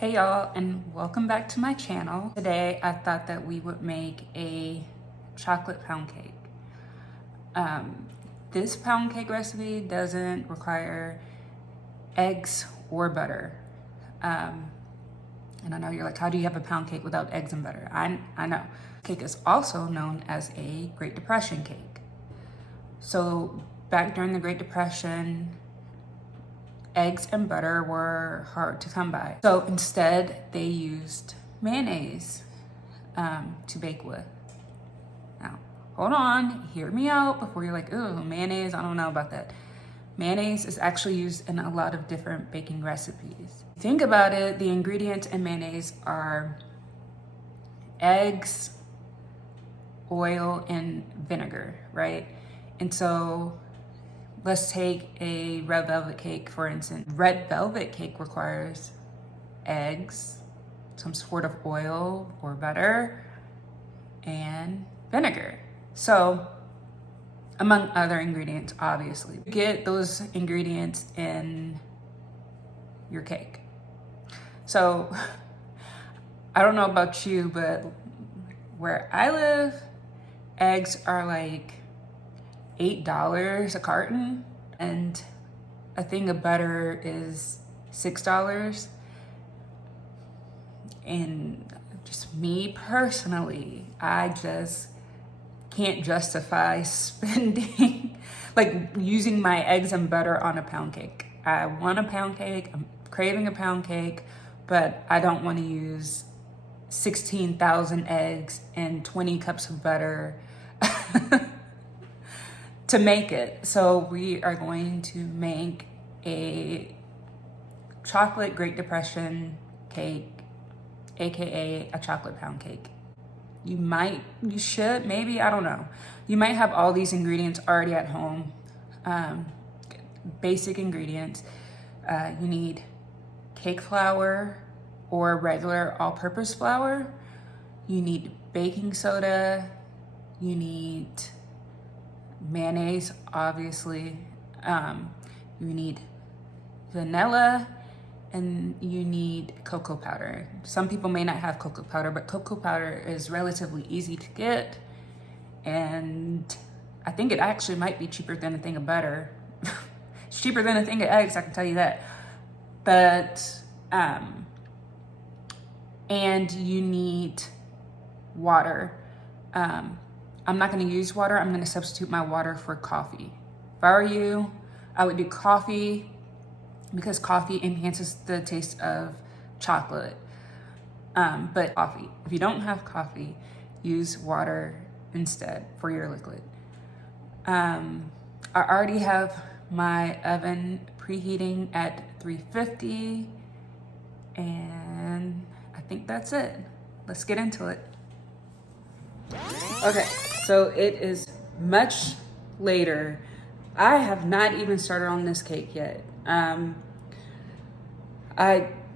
Hey y'all, and welcome back to my channel. Today I thought that we would make a chocolate pound cake. This pound cake recipe doesn't require eggs or butter. And I know you're like, how do you have a pound cake without eggs and butter? I know. Cake is also known as a Great Depression cake. So back during the Great Depression, eggs and butter were hard to come by. So instead, they used mayonnaise to bake with. Now, hold on, hear me out before you're like, ooh, mayonnaise, I don't know about that. Mayonnaise is actually used in a lot of different baking recipes. Think about it, the ingredients in mayonnaise are eggs, oil, and vinegar, right? And so let's take a red velvet cake, for instance. Red velvet cake requires eggs, some sort of oil or butter, and vinegar. So, among other ingredients, obviously. Get those ingredients in your cake. So, I don't know about you, but where I live, eggs are like $8 a carton, and a thing of butter is $6. And just me personally, I just can't justify spending like using my eggs and butter on a pound cake. I want a pound cake, I'm craving a pound cake, but I don't want to use 16,000 eggs and 20 cups of butter to make it. So we are going to make a chocolate Great Depression cake, AKA a chocolate pound cake. You should, maybe, I don't know. You might have all these ingredients already at home. Basic ingredients. You need cake flour or regular all-purpose flour. You need baking soda. You need mayonnaise, obviously. You need vanilla, and you need cocoa powder. Some people may not have cocoa powder, but cocoa powder is relatively easy to get, and I think it actually might be cheaper than a thing of butter. It's cheaper than a thing of eggs, I can tell you that. But and you need water. I'm not gonna use water, I'm gonna substitute my water for coffee. If I were you, I would do coffee because coffee enhances the taste of chocolate. But coffee, if you don't have coffee, use water instead for your liquid. I already have my oven preheating at 350, and I think that's it. Let's get into it. Okay, so it is much later. I have not even started on this cake yet. I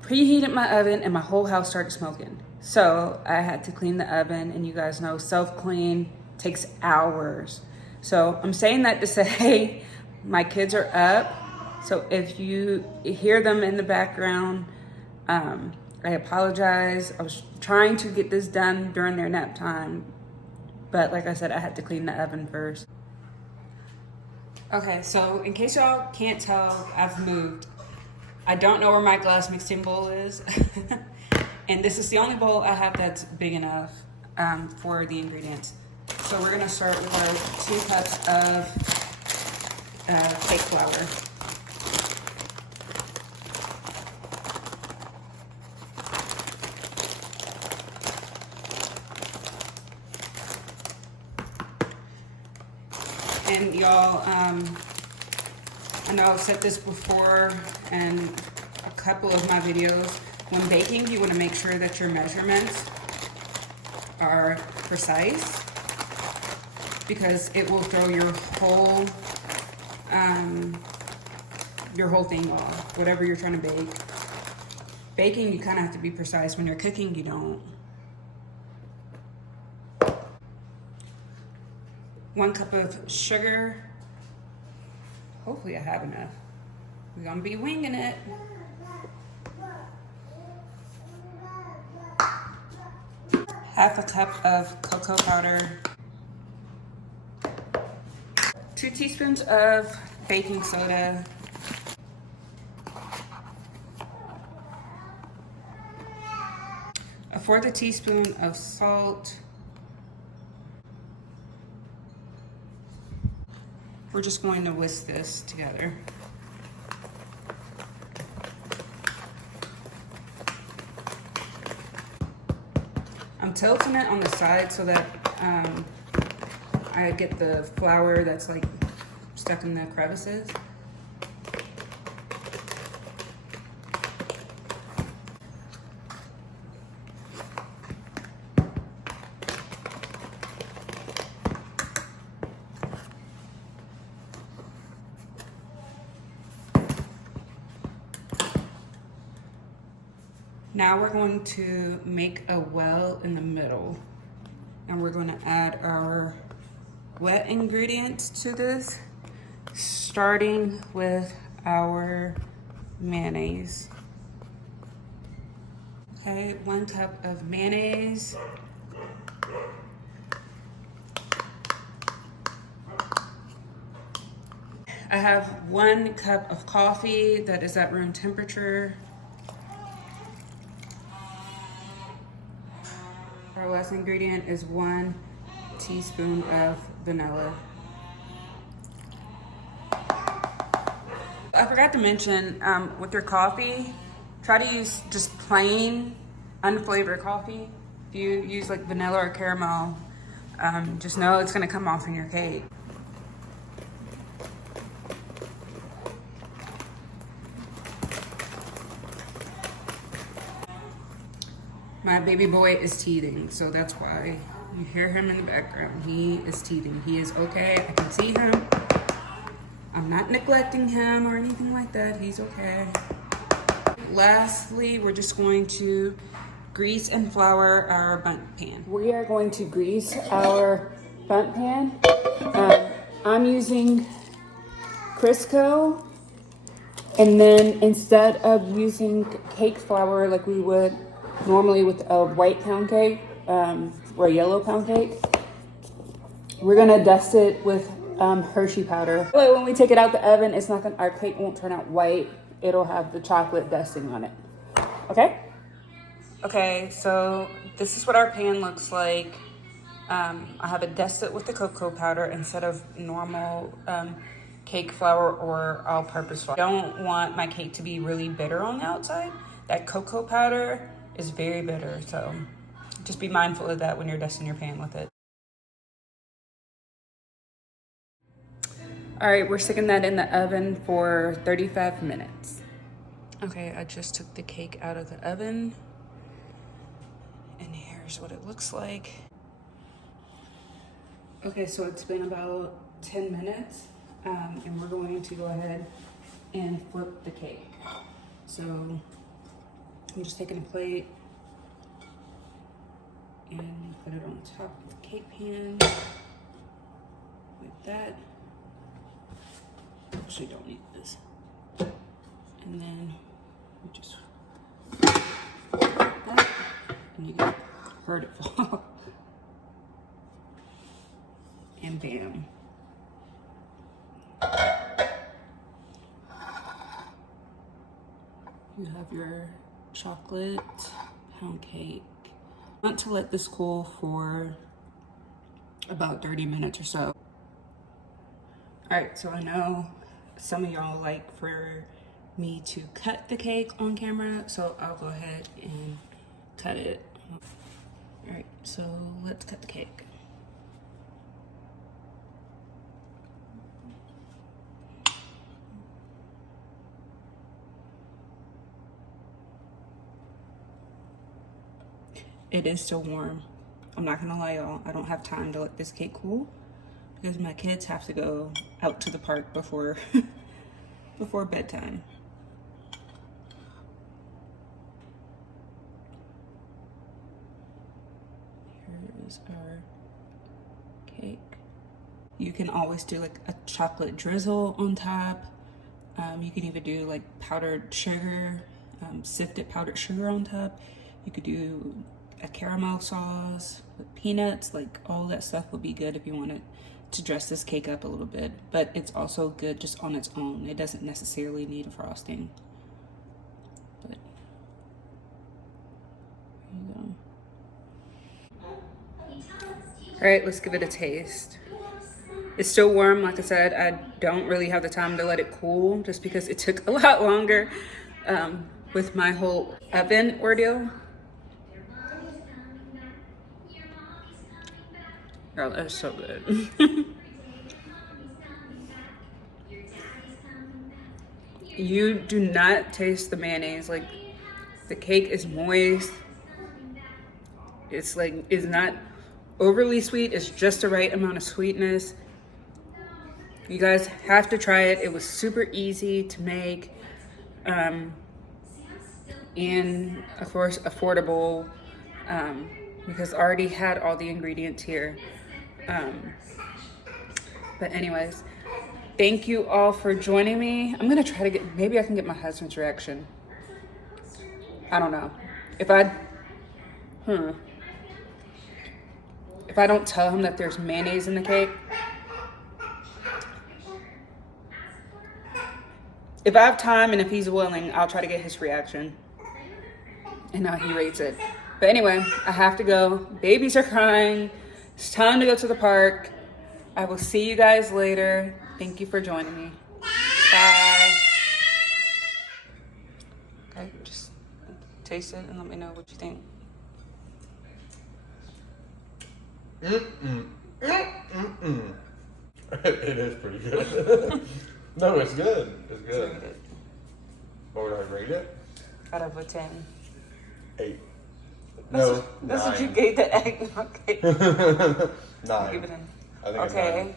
preheated my oven and my whole house started smoking. So I had to clean the oven, and you guys know self-clean takes hours. So I'm saying that to say my kids are up. So if you hear them in the background, I apologize. I was trying to get this done during their nap time, but like I said, I had to clean the oven first. Okay, so in case y'all can't tell, I've moved. I don't know where my glass mixing bowl is. And this is the only bowl I have that's big enough for the ingredients. So we're gonna start with our 2 cups of cake flour. And y'all, I know I've said this before in a couple of my videos. When baking, you want to make sure that your measurements are precise, because it will throw your whole thing off, whatever you're trying to bake. Baking, you kind of have to be precise. When you're cooking, you don't. 1 cup of sugar. Hopefully I have enough. We're gonna be winging it. half a cup of cocoa powder, 2 teaspoons of baking soda, a 1/4 teaspoon of salt. We're just going to whisk this together. I'm tilting it on the side so that I get the flour that's like stuck in the crevices. Now we're going to make a well in the middle, and we're going to add our wet ingredients to this, starting with our mayonnaise. Okay, 1 cup of mayonnaise. I have 1 cup of coffee that is at room temperature. Our last ingredient is 1 teaspoon of vanilla. I forgot to mention, with your coffee, try to use just plain, unflavored coffee. If you use like vanilla or caramel, just know it's gonna come off in your cake. My baby boy is teething, so that's why you hear him in the background. He is teething. He is okay. I can see him. I'm not neglecting him or anything like that. He's okay. Lastly, we're just going to grease and flour our bundt pan. We are going to grease our bundt pan. I'm using Crisco, and then instead of using cake flour like we would normally with a white pound cake or a yellow pound cake, we're gonna dust it with Hershey powder. When we take it out the oven, it's not gonna, our cake won't turn out white. It'll have the chocolate dusting on it. Okay? Okay, so this is what our pan looks like. I have it dusted with the cocoa powder instead of normal cake flour or all-purpose flour. I don't want my cake to be really bitter on the outside. That cocoa powder is very bitter, so just be mindful of that when you're dusting your pan with it. All right, we're sticking that in the oven for 35 minutes. Okay, I just took the cake out of the oven, and here's what it looks like. Okay, so it's been about 10 minutes, and we're going to go ahead and flip the cake. So I'm just taking a plate and put it on top of the cake pan like that. Actually don't need this. And then we just like that, and you can heard it fall. And bam. You have your chocolate pound cake. I want to let this cool for about 30 minutes or so. All right, so I know some of y'all like for me to cut the cake on camera, so I'll go ahead and cut it. All right, so let's cut the cake. It is still warm. I'm not gonna lie, y'all. I don't have time to let this cake cool because my kids have to go out to the park before before bedtime. Here's our cake. You can always do like a chocolate drizzle on top. You can even do like powdered sugar, sifted powdered sugar on top. You could do a caramel sauce with peanuts, like all that stuff would be good if you wanted to dress this cake up a little bit. But it's also good just on its own. It doesn't necessarily need a frosting. But there you go. All right, let's give it a taste. It's still warm, like I said. I don't really have the time to let it cool just because it took a lot longer with my whole oven ordeal. Girl, that's so good. You do not taste the mayonnaise. Like, the cake is moist. It's like, it's not overly sweet. It's just the right amount of sweetness. You guys have to try it. It was super easy to make. And of course, affordable. Because I already had all the ingredients here. But anyways, thank you all for joining me. I'm gonna try to get, maybe I can get my husband's reaction. I don't know. If I don't tell him that there's mayonnaise in the cake, if I have time and if he's willing, I'll try to get his reaction and how he rates it. But anyway, I have to go. Babies are crying. It's time to go to the park. I will see you guys later. Thank you for joining me. Bye. Okay, just taste it and let me know what you think. It is pretty good. No, it's good. It's good. Rate it. What would I rate it? Out of a 10. 8. That's what you gave the eggnog cake. 9. Give it in. I think Okay. a 9.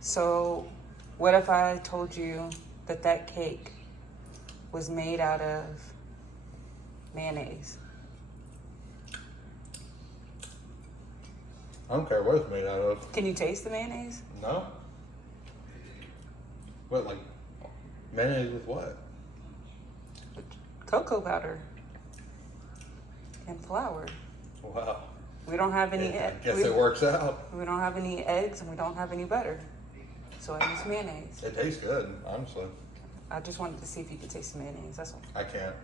So, what if I told you that that cake was made out of mayonnaise? I don't care what it's made out of. Can you taste the mayonnaise? No. What, like mayonnaise with what? Cocoa powder and flour. Wow. We don't have any. I guess it works out. We don't have any eggs and we don't have any butter, so I use mayonnaise. It tastes good, honestly. I just wanted to see if you could taste the mayonnaise. That's all. I can't.